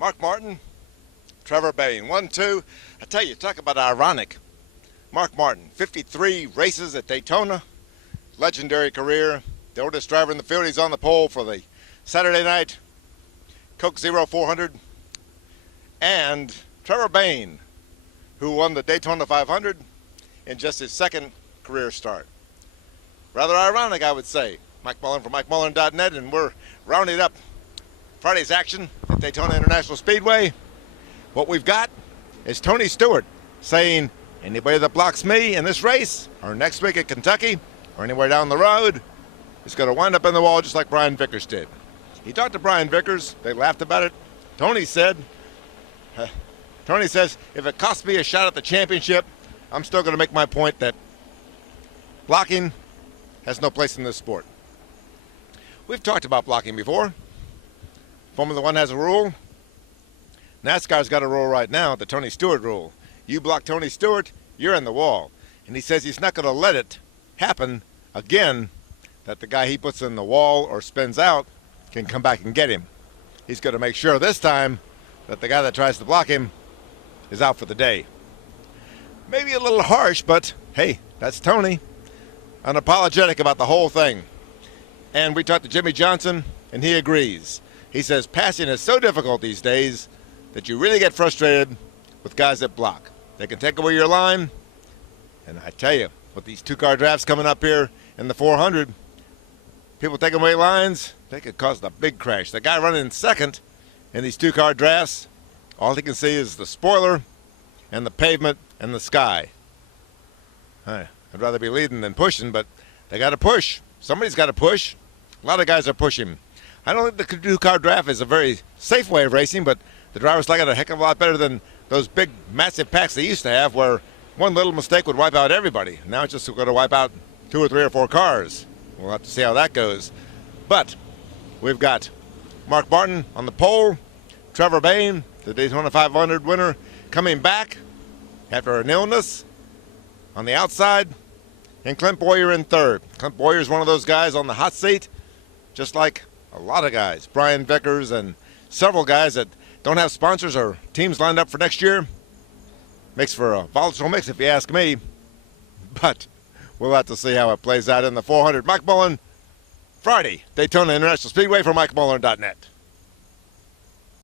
Mark Martin, Trevor Bayne. 1-2. I tell you, talk about ironic. Mark Martin, 53 races at Daytona. Legendary career. The oldest driver in the field. He's on the pole for the Saturday night Coke Zero 400. And Trevor Bayne, who won the Daytona 500 in just his second career start. Rather ironic, I would say. Mike Mullen from MikeMullen.net, and we're rounding up Friday's action at Daytona International Speedway. What we've got is Tony Stewart saying, anybody that blocks me in this race or next week at Kentucky or anywhere down the road is going to wind up in the wall just like Brian Vickers did. He talked to Brian Vickers. They laughed about it. Tony says, if it costs me a shot at the championship, I'm still going to make my point that blocking has no place in this sport. We've talked about blocking before. Formula One has a rule. NASCAR's got a rule right now, the Tony Stewart rule. You block Tony Stewart, you're in the wall. And he says he's not going to let it happen again, that the guy he puts in the wall or spins out can come back and get him. He's going to make sure this time that the guy that tries to block him is out for the day. Maybe a little harsh, but hey, that's Tony. Unapologetic about the whole thing. And we talked to Jimmy Johnson, and he agrees. He says passing is so difficult these days that you really get frustrated with guys that block. They can take away your line, and I tell you, with these two-car drafts coming up here in the 400, people taking away lines, they could cause a big crash. The guy running in second in these two-car drafts, all he can see is the spoiler and the pavement and the sky. I'd rather be leading than pushing, but they got to push. Somebody's got to push. A lot of guys are pushing. I don't think the two-car draft is a very safe way of racing, but the drivers like it a heck of a lot better than those big, massive packs they used to have where one little mistake would wipe out everybody. Now it's just going to wipe out 2 or 3 or 4 cars. We'll have to see how that goes. But we've got Mark Martin on the pole, Trevor Bayne, the Daytona 500 winner, coming back after an illness on the outside, and Clint Bowyer in third. Clint Bowyer is one of those guys on the hot seat, just like a lot of guys, Brian Vickers and several guys that don't have sponsors or teams lined up for next year. Makes for a volatile mix if you ask me, but we'll have to see how it plays out in the 400. Mike Mullen, Friday, Daytona International Speedway for MikeMullen.net.